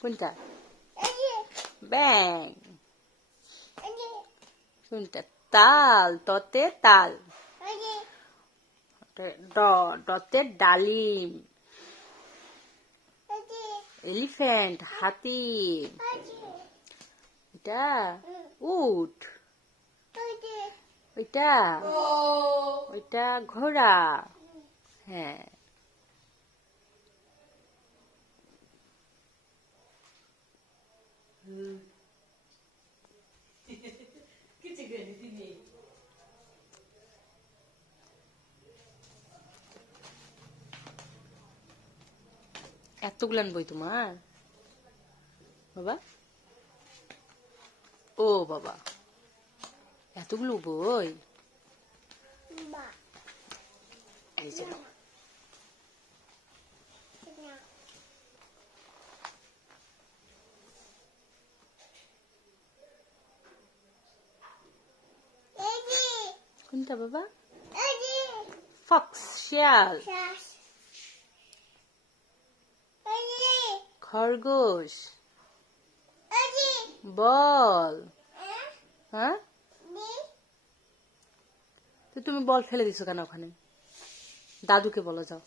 কোনটা? ব্যাং। কোনটা? তাল, ততে তাল। ডতে ডালিম। এলিফ্যান্ট, হাতি। এটা উট। ওইটা ওইটা ঘোড়া। হ্যাঁ। এতগুলান বই তোমার বাবা? ও বাবা, এতগুলো বই? এই যে নাও। কোনটা বাবা? ফক্স, শিয়াল। খরগোশ। বল। হ্যাঁ, তো তুমি বল ফেলে দিছো কেন ওখানে? দাদুকে বলো যাও।